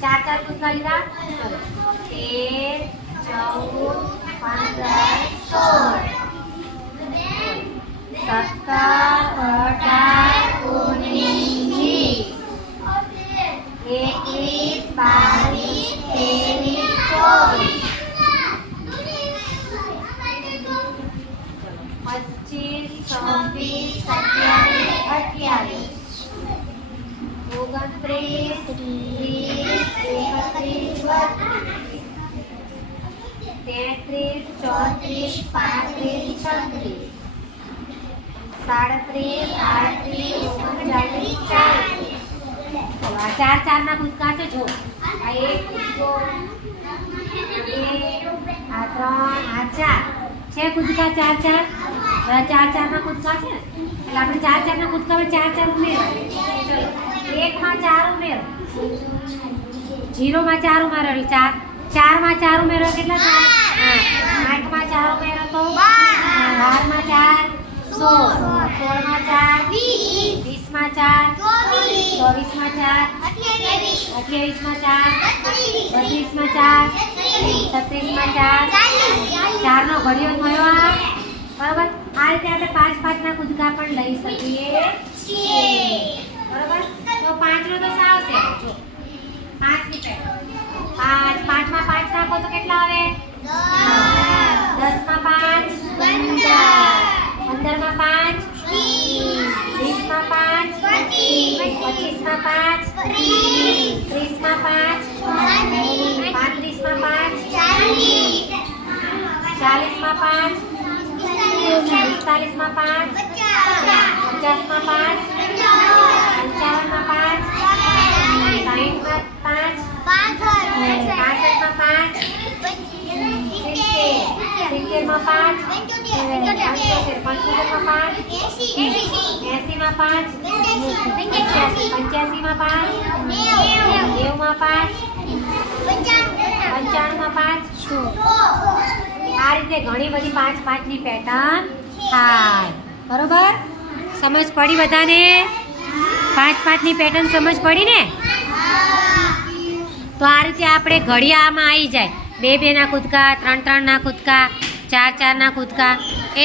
ચાર ચાર કૂદકા લીધા. ચલો 13, 14, 15, ચાર ચાર ના કૂદકા છે. જો આ એક કૂદકો, આ ત્રણ, આ ચાર છે કૂદકા. ચાર ચાર ના કૂદકા છે એટલે આપણે ચાર ચાર ના કૂદકા ચાર ઉમેરો. ચલો 1 માં 4 ઉમેરો, 0 માં 4 ઉમેરો એટલે 4 માં 4 ઉમેરો કેટલા થાય? 8 માં 4 ઉમેરો તો 12 માં 4 16, 16 માં 4 20, 20 માં 4 24 માં 4 28 માં 4 32 માં 4 36 માં 4 4 નો ઘડિયો થયો આ. બરાબર. આ રીતે આપણે 5 5 ના કૂદકા પણ લઈ શકીએ છીએ. બરાબર. તો 5 નો તો સાવ છે. જો 5 ની પેટર્ન 5 5 માં 5 નાખો તો કેટલા આવે? 10 માં 5 15, 15 માં 5 20 માં 5 25 માં 5 30 માં 5 35 માં 5 40 માં 5 45 માં 5 50 માં 5 55 માં 5 60 માં 5 65 માં 5 70 માં 5 75 માં 5 80 માં 5 85 માં 5 90 માં 5 95 માં 5. આ રીતે ઘણી બધી 5 5 ની પેટર્ન થાય. બરોબર. સમજ પડી બધાને? 5 5 ની પેટર્ન સમજ પડી ને? તો આ રીતે આપણે ઘડિયામાં આવી જાય 2 2 ના કૂદકા, 3 3 ના કૂદકા, 4 4 ના કૂદકા. એ